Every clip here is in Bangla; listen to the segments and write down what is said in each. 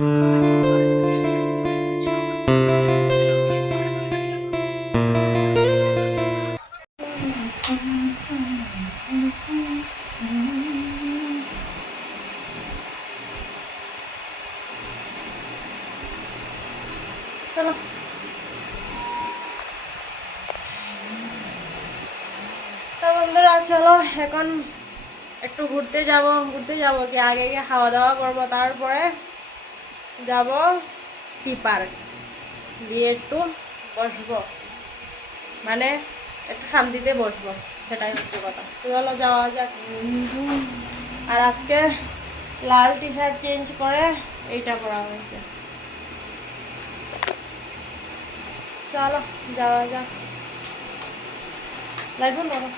চলো তো বন্ধুরা, চলো এখন একটু ঘুরতে যাব কি আগে গিয়ে খাওয়া দাওয়া করবো, তারপরে যাব টি পার্ক দিয়ে একটু বসবো, মানে একটু শান্তিতে বসবো, সেটাই হচ্ছে কথা। চলো যাওয়া যাক। আর আজকে লাল টি শার্ট চেঞ্জ করে এইটা পরা হয়েছে। চলো যাওয়া যাক। লাগবে না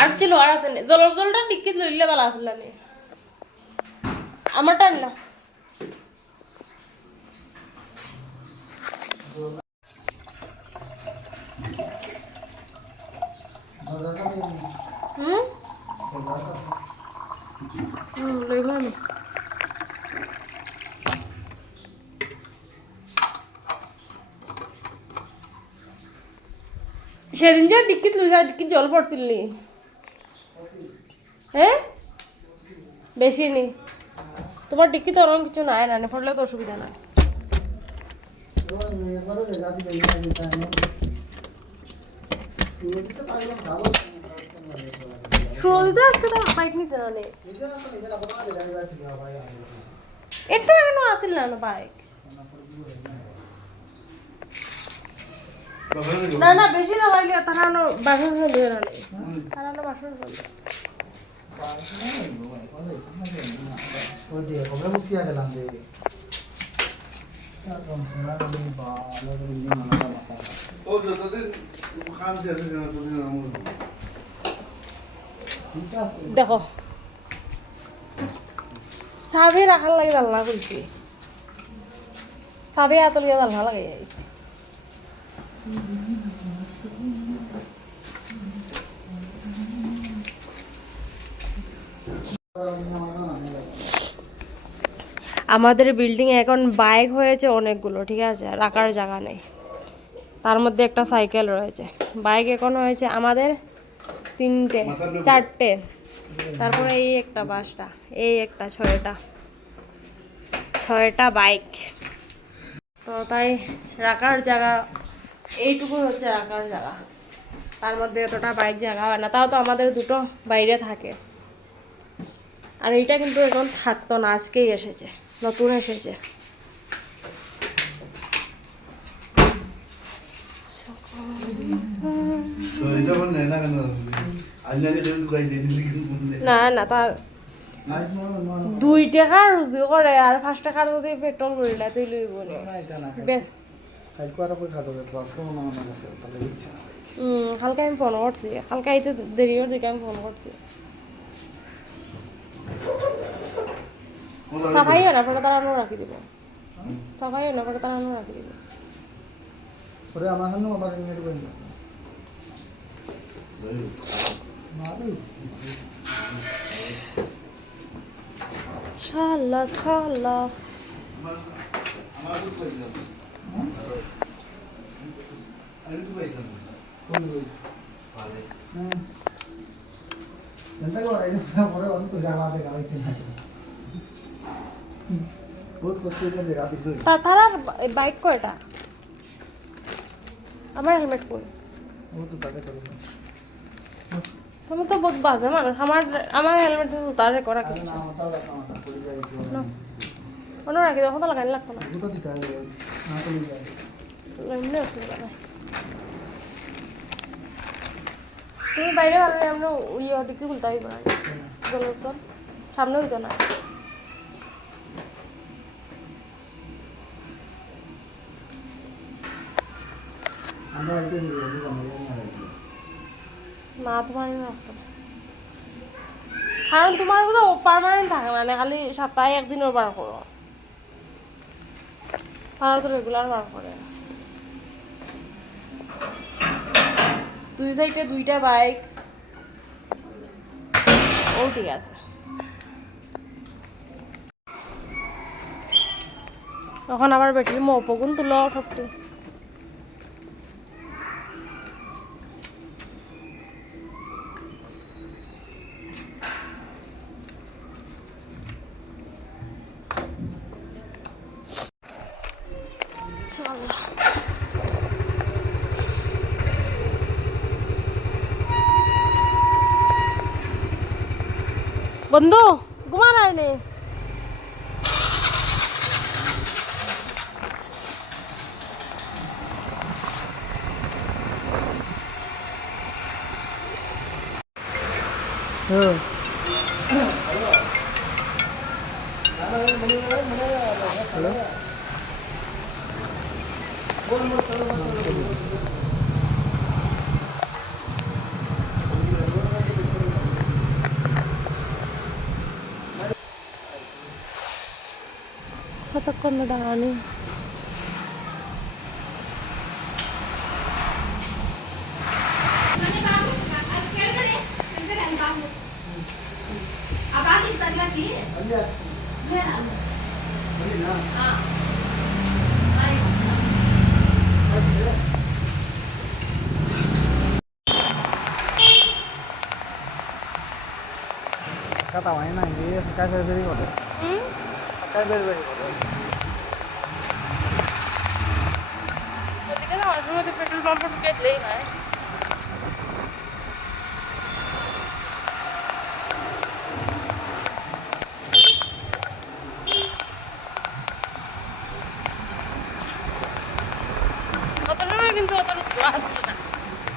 আর ছিল আর আছে জলটা টিকি লইলে ভালো আসলে আমি আমার টান না লইব আমি সেদিন যে ডিক্কিত লইছা ডিক্কিত জল পড়ছিল নি? হ্যাঁ বেশি নি তোমার ডিক্কিতে ওরকম কিছু নাই, না পড়লে তো অসুবিধা নাই। সুরদিতে আজকে তো বাইক নিচে না নে একটু কেন আসিল না বাইক না না বেশি না হইলে তারা বাসন চলিয়ে না তারা বাসন চলবে দেখো চাবি রাখার লাগে জানলা খুলছি, চাবি আতলিয়া জানলা লাগে আমাদের বিল্ডিং এখন বাইক হয়েছে অনেকগুলো, ঠিক আছে, রাখার জায়গা নেই। তার মধ্যে একটা সাইকেল রয়েছে, বাইক এখন হয়েছে আমাদের 3টে 4টে, তারপরে এই একটা 5টা, এই একটা 6টা বাইক। তো তাই রাখার জায়গা এইটুকু হচ্ছে রাখার জায়গা, তার মধ্যে এতটা বাইক জায়গা হয় না। তাও তো আমাদের 2টো বাইরে থাকে, আর এইটা কিন্তু এখন থাকতো না, আজকেই এসেছে, নতুন এসেছে। না না তার 2 টাকা রুজি করে আর 5 টাকার যদি পেট্রোল ভরিলা তুই লইব কালকে আমি ফোন করছি, কালকে আইতে দেরি ওর দিকে আমি ফোন করছি। সাফাই না পরে তারা রাখি দিব, সাফাই না পরে তারা রাখি দিব। শালা শালা তারা বাইক কয়টা? আমার হেলমেট কই? তুমি তো বহুত বাজে মানুষ, আমার হেলমেট তারে করা কিছু মনে রাখি, তখন তো লাগাই লাগতো না, এমনি অসুবিধা নাই। তুমি বাইরে ভালো এমনি ইয়ে দিকে খুলতে হইব না, জলের তো সামনে হইতো না। না তোমার রাখতো না, কারণ তোমার তো পারমানেন্ট থাকে না, খালি সপ্তাহে একদিনের বার করো, তারা তো রেগুলার বার করে। 2 সাইডে 2টা বাইক, ও ঠিক আছে। তখন আবার বেটির মপগুন তুলো সবটি চলো বন্ধু ঘুমা নাই নে কতক্ষণ দাঁড়ানি kata mana ini pakai beri kode pakai beri kode jadi kan harus ada petrol pump tiket lain है অতটা কিন্তু অতটা আসছে না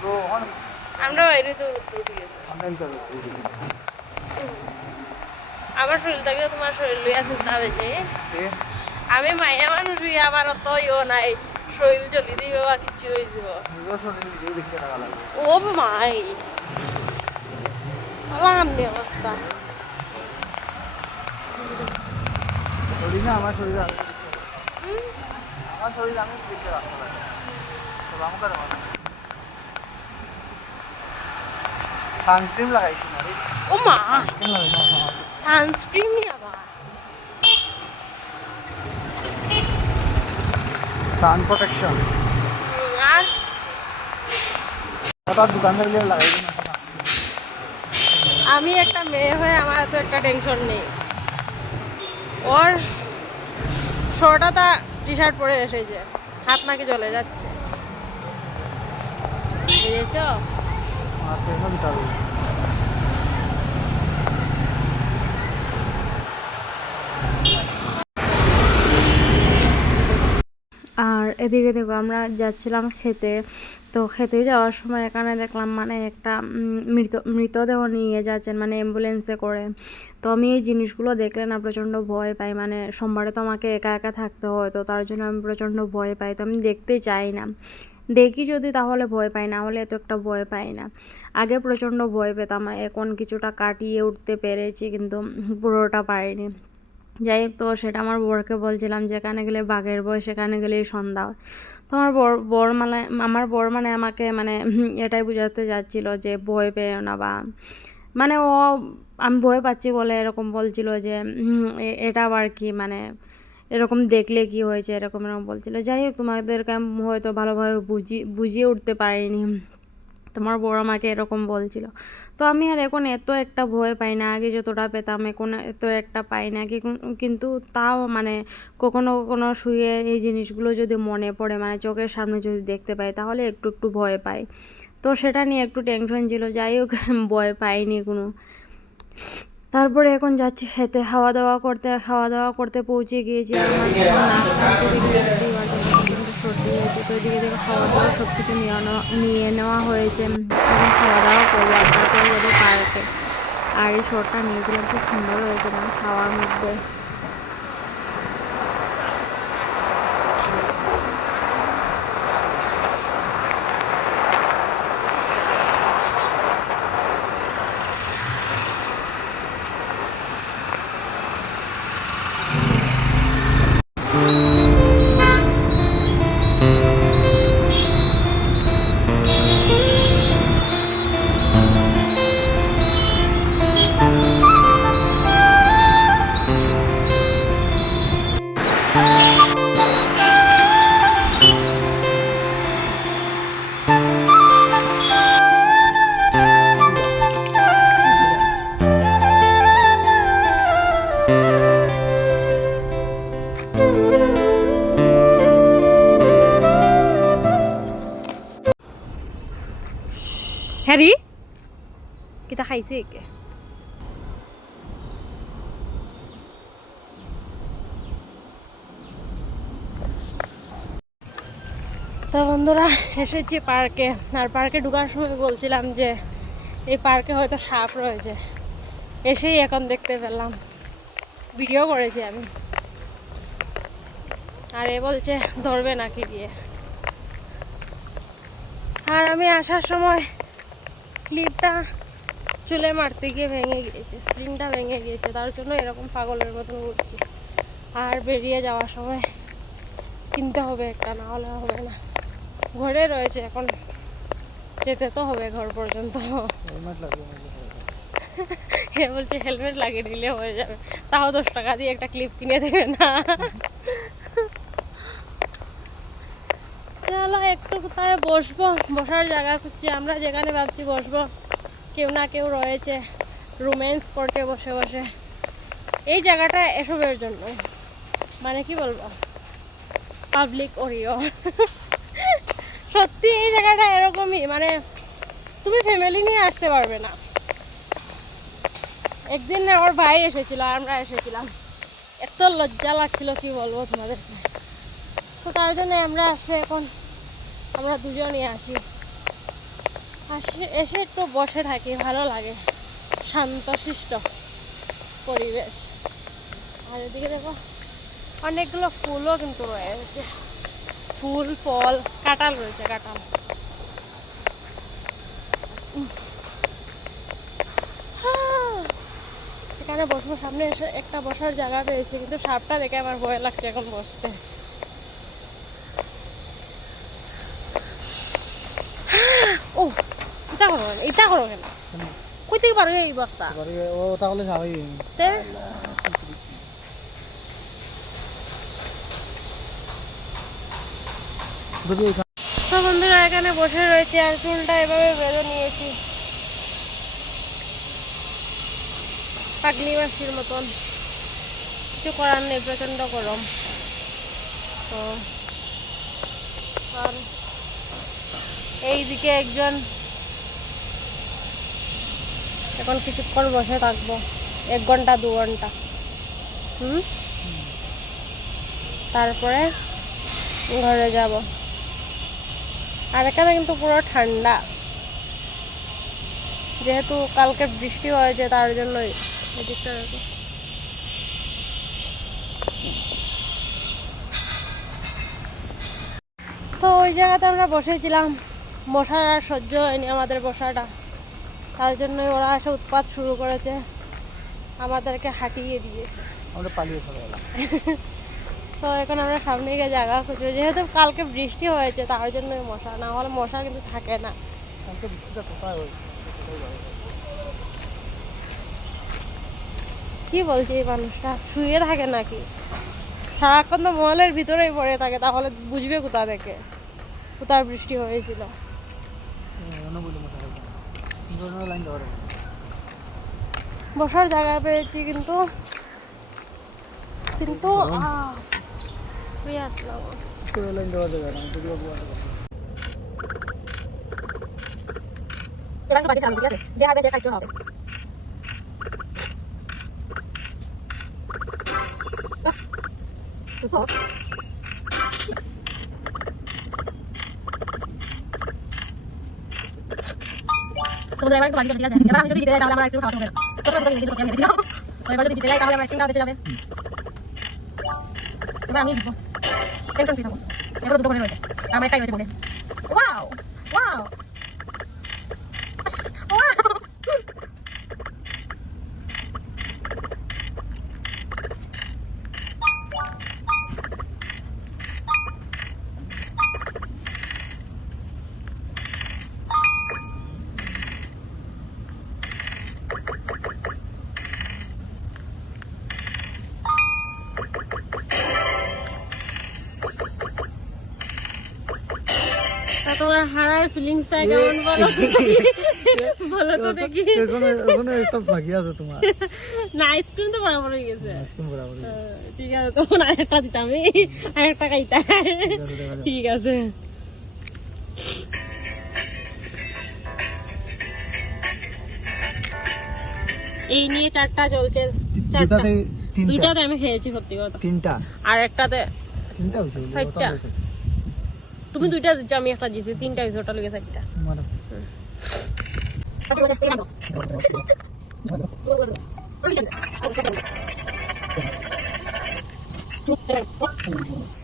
তো হন আমরা বাইরে তো উঠে গেছে অনলাইন করে আমার শরীরটাকে তোমার শরীর লইয়া চিন্তা হয়েছে আমি মাইয়া মানুষ আমার অত ইয়ে নাই শরীর জ্বলি দিব বা কিছু হয়ে যাব ও মাই আলামনি অবস্থা শরীর না আমার শরীর আমার শরীর আমি দেখতে রাখতে লাগে তো আমাকে সানক্রিম লাগাইছি না রে ও মা সানক্রিম লাগাইছি সানস্ক্রিন নি আবার সান প্রোটেকশন আর ওটা দোকানদার গিয়ে লাগাইছি না আমি একটা মেয়ে হয়ে আমার এত একটা টেনশন নেই ওর শর্টটা টি শার্ট পরে এসেছে হাত নাকি চলে যাচ্ছে বুঝেছ আর পেছন দিতে আর এদিকে দেখো আমরা যাচ্ছিলাম খেতে তো খেতে যাওয়ার সময় এখানে দেখলাম মানে একটা মৃতদেহ নিয়ে যাচ্ছেন মানে অ্যাম্বুলেন্সে করে তো আমি এই জিনিসগুলো দেখলে না প্রচণ্ড ভয় পাই মানে সোমবারে তো আমাকে একা একা থাকতে হয় তো তার জন্য আমি প্রচণ্ড ভয় পাই তো আমি দেখতে চাই না দেখি যদি তাহলে ভয় পাই না হলে এত একটা ভয় পাই না আগে প্রচণ্ড ভয় পেতাম এখন কিছুটা কাটিয়ে উঠতে পেরেছি কিন্তু পুরোটা পারিনি যাই হোক তো সেটা আমার বরকে বলছিলাম যেখানে গেলে বাঘের ভয় সেখানে গেলেই সন্ধ্যা হয় তো আমার বর মানে আমাকে মানে এটাই বোঝাতে যাচ্ছিলো যে ভয় পেও না বা মানে ও আমি ভয় পাচ্ছি বলে এরকম বলছিল যে এটা আবার কি মানে এরকম দেখলে কি হয়েছে এরকম এরকম বলছিলো যাই হোক তোমাদেরকে আমি হয়তো ভালোভাবে বুঝিয়ে উঠতে পারিনি তোমার বড় আমাকে এরকম বলছিল তো আমি আর এখন এত একটা ভয় পাই না আগে যতটা পেতাম এখন এত একটা পাই না কিন্তু তাও মানে কখনো কখনো শুয়ে এই জিনিসগুলো যদি মনে পড়ে মানে চোখের সামনে যদি দেখতে পাই তাহলে একটু একটু ভয় পাই তো সেটা নিয়ে একটু টেনশন ছিল যাই হোক ভয় পাইনি কোনো তারপরে এখন যাচ্ছি খেতে খাওয়া দাওয়া করতে পৌঁছে গিয়েছি আর আমার সর্দি হয়েছে তো এদিকে দেখে খাওয়া দাওয়া সব কিছু নিয়ে নেওয়া হয়েছে এখন খাওয়া দাওয়া করবো আর তারপরে যাবো পার্কে আর এই শর্টটা নিয়েছিলাম খুব সুন্দর হয়েছে মানে ছাওয়ার মধ্যে খাইছে একে। তো বন্ধুরা এসেছি পার্কে, আর পার্কে ঢোকার সময় বলছিলাম যে এই পার্কে হয়তো সাপ রয়েছে, এসেই এখন দেখতে পেলাম, ভিডিও করেছি আমি। আর এ বলছে ধরবে নাকি গিয়ে। আর আমি আসার সময় ক্লিপটা চুলে মারতে গিয়ে ভেঙে গিয়েছে, স্প্রিংটা ভেঙে গিয়েছে, তার জন্য এরকম পাগলের মতন ঘুরছি। আর বেরিয়ে যাওয়ার সময় কিনতে হবে একটা, না হলে হবে না। ঘরে রয়েছে, এখন যেতে তো হবে ঘর পর্যন্ত। এ বলছে হেলমেট লাগিয়ে নিলে হয়ে যাবে, তাও 10 টাকা দিয়ে একটা ক্লিপ কিনে দেবে না। চলো একটু কোথায় বসবো, বসার জায়গা খুঁজছি। আমরা যেখানে ভাবছি বসবো, কেউ না কেউ রয়েছে রোম্যান্স করছে বসে বসে। এই জায়গাটা এসবের জন্য, মানে কি বলবো, পাবলিক ওরিও। সত্যি এই জায়গাটা এরকমই, মানে তুমি ফ্যামিলি নিয়ে আসতে পারবে না। একদিন ওর ভাই এসেছিল, আমরা এসেছিলাম, এত লজ্জা লাগছিল কি বলবো তোমাদেরকে। তো তার জন্য আমরা আসলে এখন আমরা দুজনই আসি, এসে একটু বসে থাকি, ভালো লাগে, শান্তশিষ্ট পরিবেশ। আর এদিকে দেখো অনেকগুলো ফুলও কিন্তু রয়েছে, ফুল ফল, কাঁঠাল রয়েছে, কাঁঠাল। এখানে বসবো, সামনে এসে একটা বসার জায়গা পেয়েছে, কিন্তু সাপটা দেখে আমার ভয় লাগছে এখন বসতে। ও এটা করো কেন, এটা করো কেন, কই থেকে পারবে এই বস্তা? ও তাহলে যাবেই। তো বন্ধুরা এখানে বসে রয়েছে, আর চুলটা এভাবে বেঁধে নিয়েছি পাগলি মাসির মতন, কিছু করার নেই, প্রচন্ড গরম। তো আর এইদিকে একজন, এখন কিছুক্ষণ বসে থাকবো, 1 ঘন্টা 2 ঘন্টা, তারপরে ঘরে যাব। আর এখানে কিন্তু পুরো ঠান্ডা, যেহেতু কালকে বৃষ্টি হয়েছে তার জন্যই। এদিকটা দেখো, তো ওই জায়গাতে আমরা বসেছিলাম, বসার আর সহ্য হয়নি আমাদের বসাটা, তার জন্যই ওরা এসে উৎপাত শুরু করেছে, আমাদেরকে হাঁটিয়ে দিয়েছে, আমরা পালিয়ে চলে এলাম। তো এখন আমরা সামনে গিয়ে জায়গা খুঁজবো, যেহেতু কালকে বৃষ্টি হয়েছে তার জন্যই মশা, না হলে মশা কিন্তু থাকে না। কালকে বৃষ্টিটা কোথায় হয়েছে? কি বলছে এই মানুষটা, শুয়ে থাকে নাকি? সারাক্ষণ তো মহলের ভিতরেই পড়ে থাকে, তাহলে বুঝবে কোথা থেকে কোথায় বৃষ্টি হয়েছিল। বসার জায়গা পেয়েছি, কিন্তু কিন্তু তোমাদের এবার একটু বাজি ঠিক আছে, এবার আমি যদি জিতে যাই তাহলে আমার আইসক্রিম খাওয়াতে হবে না। তোমরা তো নিজে প্রতিদিন গেছিলাম, এবার যদি জিতে যাই তাহলে আমার আইসক্রিমটা বেঁচে যাবে। এবার আমি জিতবো, টেনশন ফ্রি থাকবো। এবার দুটো করে রয়েছে, আমার একটাই রয়েছে মনে। Wow wow wow. তোমার হারার ফিলিংসটা কেমন বলো, বলো তো দেখি। এখনো একটা বাকি আছে তোমার। না আইসক্রিম তো বরাবর হয়ে গেছে, আইসক্রিম বরাবর। ঠিক আছে, তখন আরেকটা দিতাম, আরেকটা খাইতে। ঠিক আছে। এই নিয়ে 4টা চলছে। দুটাতে তিনটা, দুইটাতে আমি খেয়েছি সত্যি কথা। তিনটা, আর একটাতে তিনটা হইছে, 4টা। তুমি দুইটা দিচ্ছ, আমি একটা দিয়েছি, 3টা হয়েছে, ওটা লগে 4টা। আমার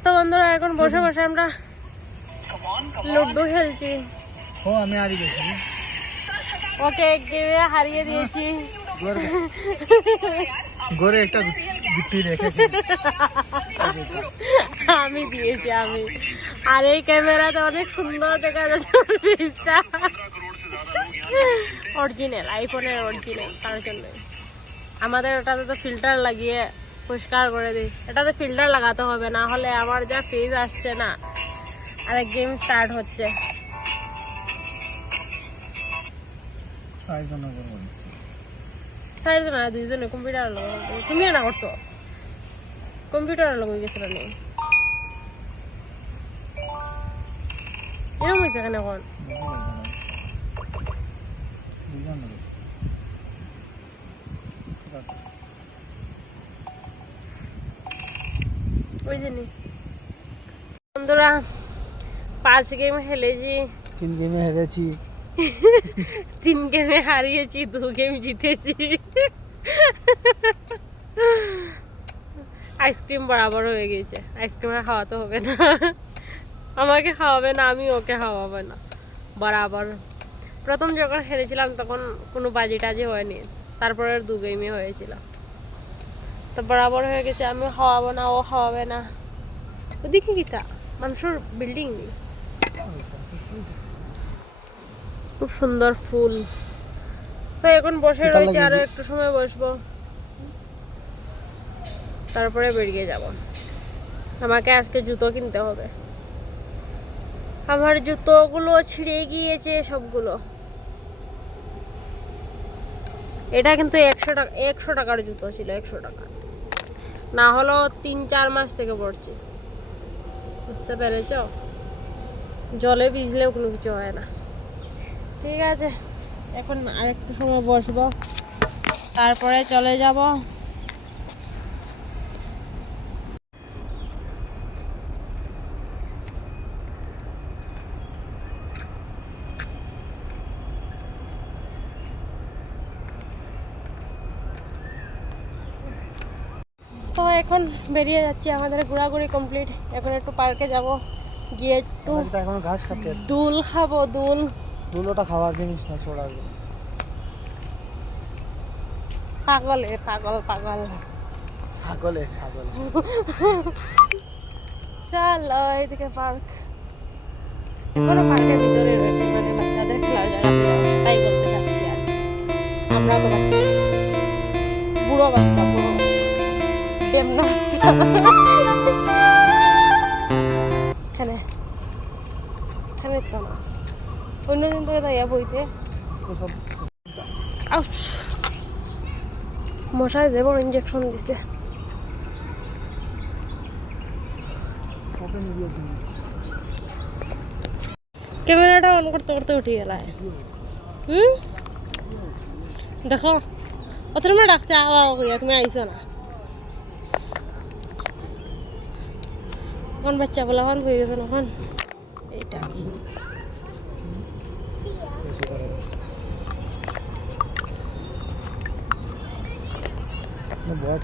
তো বন্ধুরা এখন বসে বসে আমরা লুডো খেলছি। ও আমি আরি গেছি, ওকে এক গেমে হারিয়ে দিয়েছি। ঘরে একটা গুটি রেখে আমি দিয়েছি আমি। আর এই ক্যামেরাতে অনেক সুন্দর দেখা যাচ্ছে ফেসটা। অরিজিনাল, আইফোনের অরিজিনাল, তার জন্য আমাদের ওটাতে তো ফিল্টার লাগিয়ে পরিষ্কার করে দিই। এটাতে ফিল্টার লাগাতে হবে, না হলে আমার যা ফেস আসছে না। আর গেম স্টার্ট হচ্ছে। চারজন না, 2জনে কম্পিউটার লগা। তুমিও না করছো? কম্পিউটার লগা গেছিল নি? এরকম হয়েছে কেন এখন? ওই জন্য বন্ধুরা 5 গেম খেলেছি, 3 গেমে হেরেছি, 3 গেমে হারিয়েছি, 2 গেম জিতেছি। আইসক্রিম বরাবর হয়ে গেছে। আইসক্রিম আর খাওয়াতে হবে না, আমাকে খাওয়াবে না, আমি ওকে খাওয়াবে না, বরাবর। প্রথম যখন খেলেছিলাম তখন কোনো বাজি টাজি হয়নি, তারপরে 2 গেমই হয়েছিল। তো বরাবর হয়ে গেছে, আমি খাওয়াবো না, ও খাওয়াবে না। ওদিকে কিটা মানুষের বিল্ডিং নেই, খুব সুন্দর ফুল। তো এখন বসে রয়েছে, আরো একটু সময় বসবো, তারপরে বেরিয়ে যাব। আমাকে আজকে জুতো কিনতে হবে, আমার জুতোগুলো ছিঁড়ে গিয়েছে সবগুলো। এটা কিন্তু 100 টাকার জুতো ছিল, 100 টাকা না হলো 3-4 মাস থেকে পড়ছি, বুঝতে পেরেছ? জলে ভিজলেও কোনো কিছু হয় না। ঠিক আছে, এখন আর একটু সময় বসবো, তারপরে চলে যাব। তো এখন বেরিয়ে যাচ্ছি, আমাদের ঘোরাঘুরি কমপ্লিট। এখন একটু পার্কে যাব, গিয়ে একটু এখন ঘাস খাতে দুল খাবো। দুলোটা খাওয়ার জিনিস না, ছোড়ার পাগল ছাগল। চলো এদিকে পার্ক। এখনো পার্কের ভিতরে রয়েছে, মানে বাচ্চাদের খেলার জায়গা, তাই বলতে যাচ্ছি। আর আমরা তো বাচ্চা, বুড়ো বাচ্চা, ডেমনা বাচ্চা। এখানে তো না, অন্যদিন তোকে তাইয়া বইতে মশায় যে বড় ইঞ্জেকশন দিছে। ক্যামেরাটা অন করতে করতে উঠে গেল। দেখো অত সময় ডাকতে আওয়া করিয়া, তুমি আইসো না। কোন বাচ্চা বলা হন হয়ে গেছে এখন এইটা। बहुत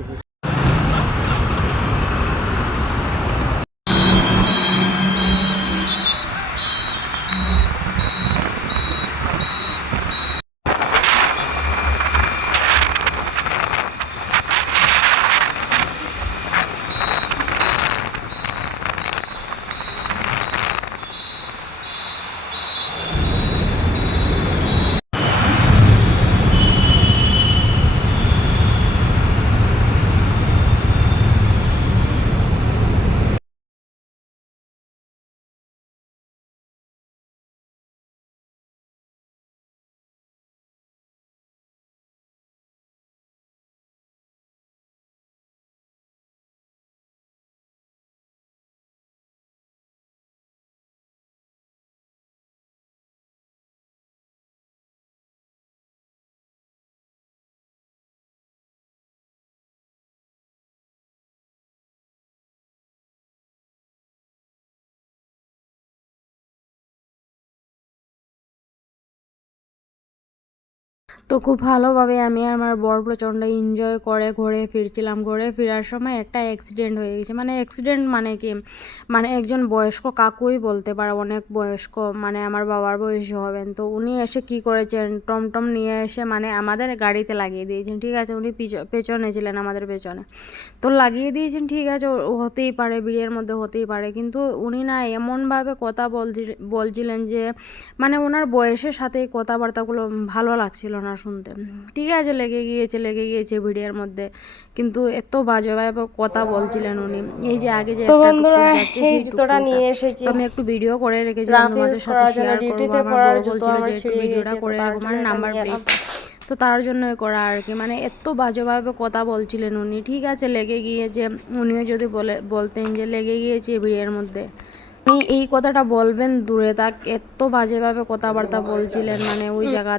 তো খুব ভালোভাবে আমি আর আমার বর প্রচণ্ড এনজয় করে ঘুরে ফিরছিলাম। ঘুরে ফেরার সময় একটা অ্যাক্সিডেন্ট হয়ে গেছে, মানে অ্যাক্সিডেন্ট মানে কি, মানে একজন বয়স্ক কাকুই বলতে পারে, অনেক বয়স্ক, মানে আমার বাবার বয়সী হবেন। তো উনি এসে কি করেছেন, টমটম নিয়ে এসে মানে আমাদের গাড়িতে লাগিয়ে দিয়েছেন, ঠিক আছে। উনি পেছনে ছিলেন, আমাদের পেছনে, তো লাগিয়ে দিয়েছেন, ঠিক আছে, হতেই পারে, ভিড়ের মধ্যে হতেই পারে। কিন্তু উনি না এমনভাবে কথা বলছিলেন যে মানে ওনার বয়সের সাথে এই কথাবার্তাগুলো ভালো লাগছিল না শুনতে, ঠিক আছে। লেগে গিয়েছে ভিডিওর মধ্যে, কিন্তু এত বাজেভাবে কথা বলছিলেন উনি। এই যে আগে যে একটা টুকটুক যাচ্ছে সেই টুকটুকটা নিয়ে এসেছি তো আমি একটু ভিডিও করে রেখেছিলাম তোমাদের সাথে শেয়ার করবো। আমার বড় বলছিল যে একটু ভিডিওটা করে রাখো, মানে নাম্বার প্লেট, তো তার জন্যই করা আর কি। মানে এত বাজেভাবে কথা বলছিলেন উনি, ঠিক আছে। লেগে গিয়েছে, উনিও যদি বলতেন যে লেগে গিয়েছে ভিড়ের মধ্যে, উনি এই কথাটা বলবেন দূরে থাক, এত বাজেভাবে কথাবার্তা বলছিলেন মানে ওই জায়গা